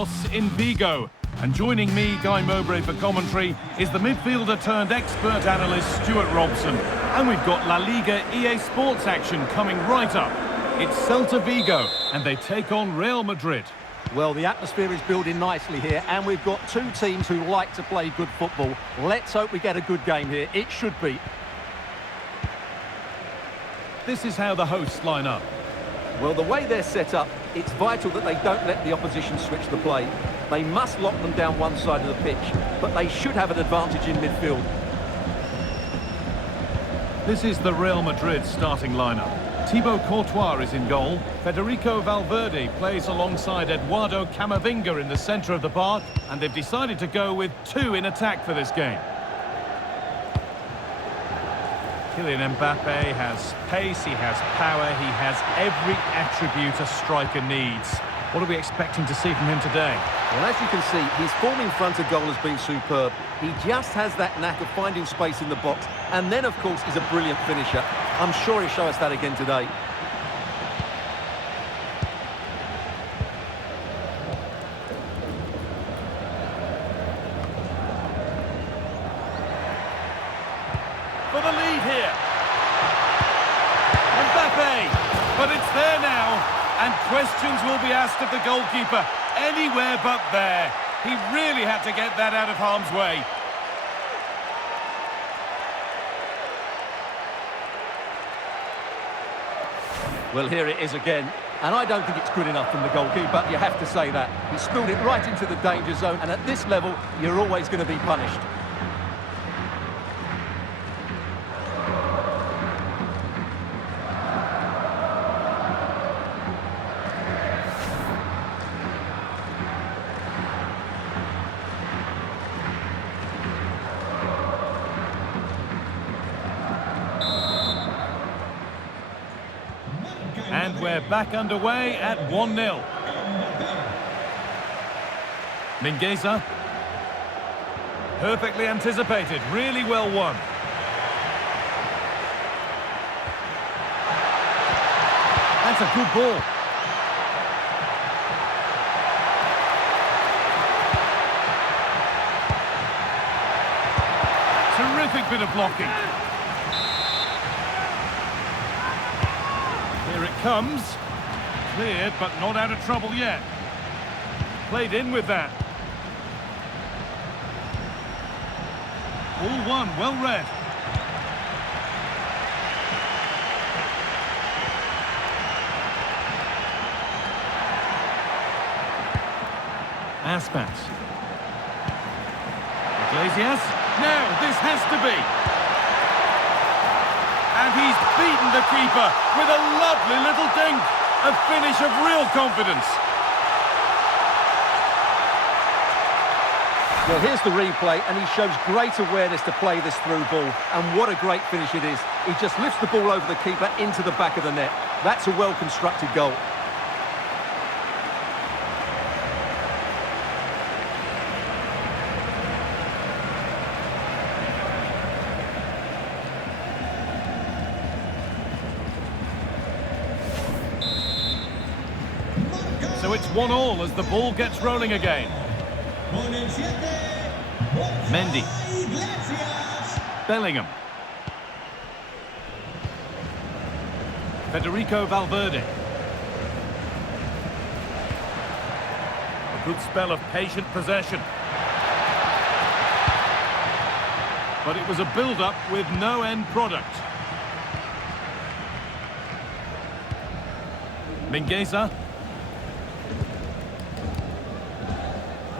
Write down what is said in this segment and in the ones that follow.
chaos in Vigo. And joining me, Guy Mowbray, for commentary is the midfielder turned expert analyst Stuart Robson. And we've got La Liga EA Sports action coming right up. It's Celta Vigo and they take on Real Madrid. Well, the atmosphere is building nicely here, and we've got two teams who like to play good football. Let's hope we get a good game here. It should be. This is how the hosts line up. Well, the way they're set up, it's vital that they don't let the opposition switch the play. They must lock them down one side of the pitch, but they should have an advantage in midfield. This is the Real Madrid starting lineup. Thibaut Courtois is in goal. Federico Valverde plays alongside Eduardo Camavinga in the centre of the park. And they've decided to go with two in attack for this game. Kylian Mbappe has pace, he has power, he has every attribute a striker needs. What are we expecting to see from him today? Well, as you can see, his form in front of goal has been superb. He just has that knack of finding space in the box. And then, of course, he's a brilliant finisher. I'm sure he'll show us that again today. For the lead here. Mbappe! But it's there now. And questions will be asked of the goalkeeper. Anywhere but there. He really had to get that out of harm's way. Well, here it is again. And I don't think it's good enough from the goalkeeper. You have to say that. He spilled it right into the danger zone. And at this level, you're always going to be punished. And we're back underway at 1-0. Mingueza. Perfectly anticipated, really well won. That's a good ball. Terrific bit of blocking. Here it comes. Cleared, but not out of trouble yet. Played in with that. All one, well read. Aspas. Iglesias. Now, this has to be. And he's beaten the keeper with a lovely little dink. A finish of real confidence. Well, here's the replay, and he shows great awareness to play this through ball. And what a great finish it is. He just lifts the ball over the keeper into the back of the net. That's a well-constructed goal. So it's 1-1 as the ball gets rolling again. Mendy. Bellingham. Federico Valverde. A good spell of patient possession. But it was a build-up with no end product. Mingueza.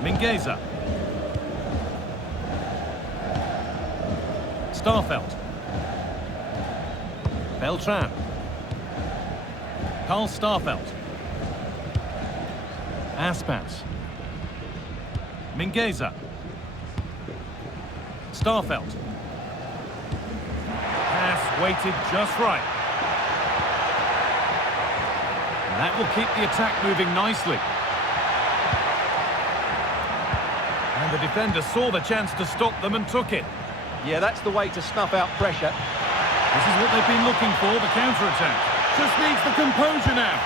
Mingueza. Starfelt. Beltran. Carl Starfelt. Aspas. Mingueza. Starfelt. Pass weighted just right. And that will keep the attack moving nicely. And the defender saw the chance to stop them and took it. Yeah, that's the way to snuff out pressure. This is what they've been looking for, the counter-attack. Just needs the composure now.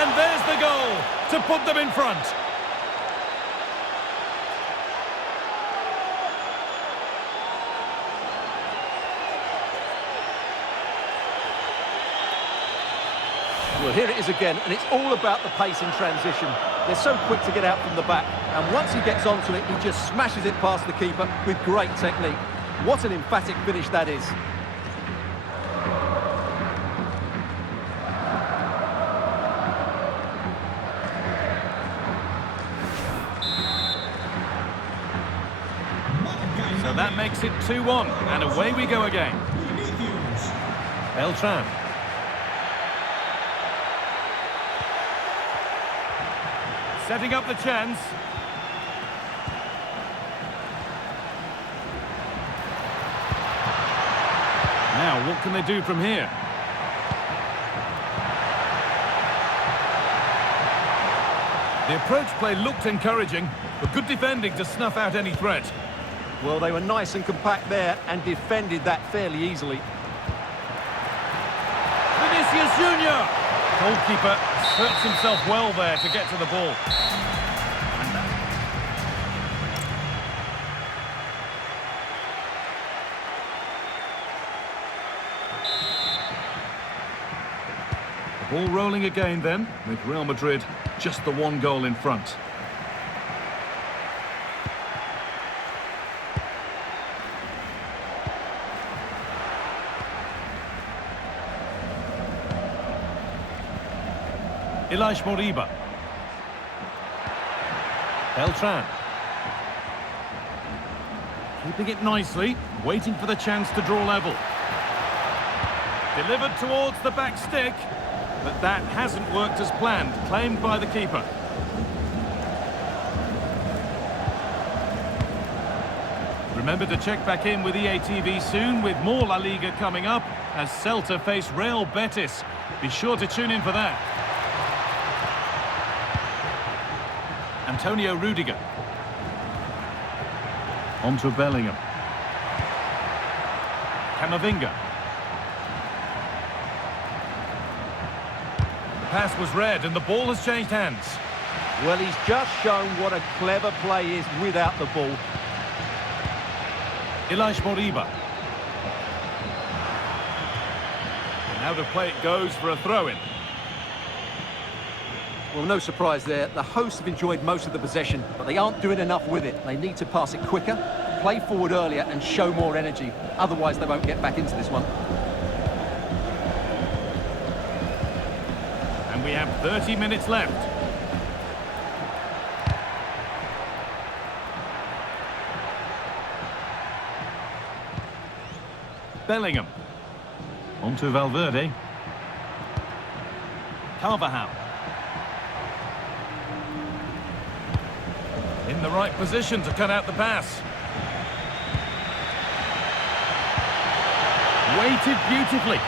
And there's the goal to put them in front. Well, here it is again, and it's all about the pace in transition. They're so quick to get out from the back, and once he gets onto it, he just smashes it past the keeper with great technique. What an emphatic finish that is. So that makes it 2-1, and away we go again. Beltran. Setting up the chance. Now, what can they do from here? The approach play looked encouraging, but good defending to snuff out any threat. Well, they were nice and compact there and defended that fairly easily. Vinicius Junior! Goalkeeper asserts himself well there to get to the ball. The ball rolling again then, with Real Madrid just the one goal in front. Ilaix Moriba. Beltran. Keeping it nicely, waiting for the chance to draw level. Delivered towards the back stick, but that hasn't worked as planned, claimed by the keeper. Remember to check back in with EA TV soon with more La Liga coming up as Celta face Real Betis. Be sure to tune in for that. Antonio Rudiger. On to Bellingham. Camavinga. The pass was read and the ball has changed hands. Well, he's just shown what a clever play is without the ball. Ilaix Moriba. And out of play it goes for a throw-in. Well, no surprise there. The hosts have enjoyed most of the possession, but they aren't doing enough with it. They need to pass it quicker, play forward earlier and show more energy. Otherwise, they won't get back into this one. And we have 30 minutes left. Bellingham. On to Valverde. Carvajal. In the right position to cut out the pass. Weighted beautifully.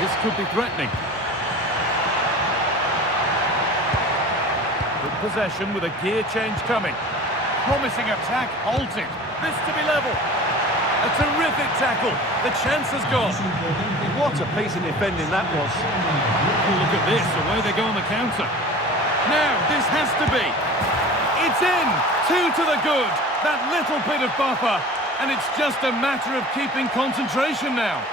This could be threatening. Good possession with a gear change coming. Promising attack halted. This to be level. A terrific tackle. The chance has gone. What a piece of defending that was. Look at this. Away they go on the counter. Now, this has to be. It's in! 2 to the good. That little bit of buffer. And it's just a matter of keeping concentration now.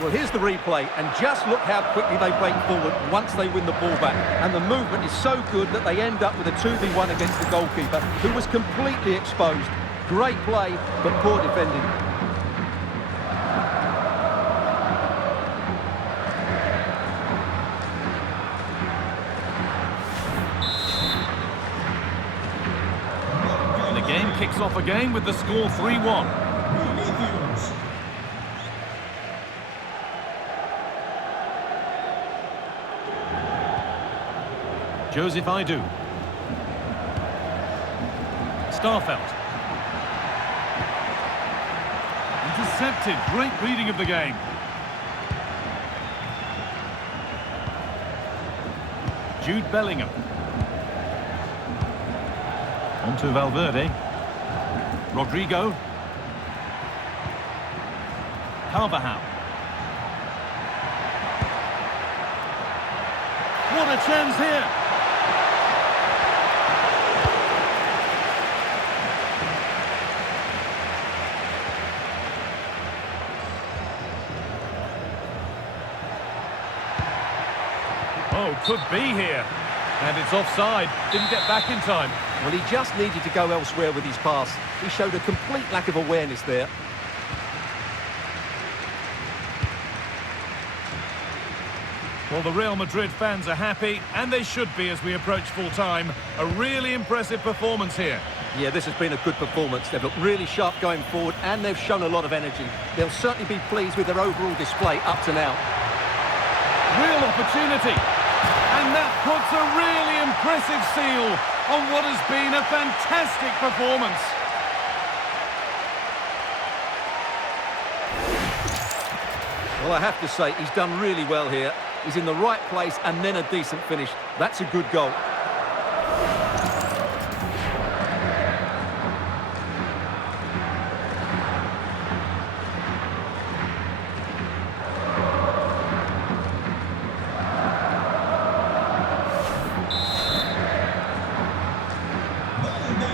Well, here's the replay, and just look how quickly they break forward once they win the ball back. And the movement is so good that they end up with a 2v1 against the goalkeeper, who was completely exposed. Great play, but poor defending. And the game kicks off again with the score 3-1. Joseph Aidu. Starfelt. Intercepted. Great reading of the game. Jude Bellingham. On to Valverde. Rodrigo. Carvajal. What a chance here! Oh, could be here. And it's offside. Didn't get back in time. Well, he just needed to go elsewhere with his pass. He showed a complete lack of awareness there. Well, the Real Madrid fans are happy, and they should be as we approach full-time. A really impressive performance here. Yeah, this has been a good performance. They've looked really sharp going forward, and they've shown a lot of energy. They'll certainly be pleased with their overall display up to now. Real opportunity. And that puts a really impressive seal on what has been a fantastic performance. Well, I have to say, he's done really well here. He's in the right place and then a decent finish. That's a good goal.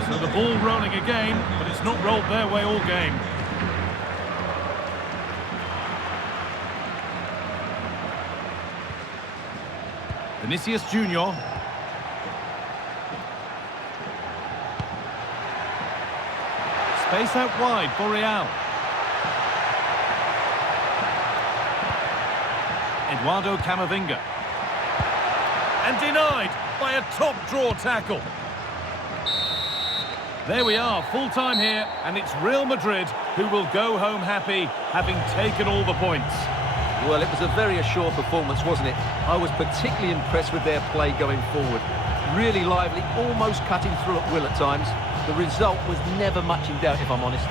So the ball rolling again, but it's not rolled their way all game. Vinicius Junior. Space out wide for Real. Eduardo Camavinga. And denied by a top-draw tackle. There we are, full-time here, and it's Real Madrid who will go home happy, having taken all the points. Well, it was a very assured performance, wasn't it? I was particularly impressed with their play going forward. Really lively, almost cutting through at will at times. The result was never much in doubt, if I'm honest.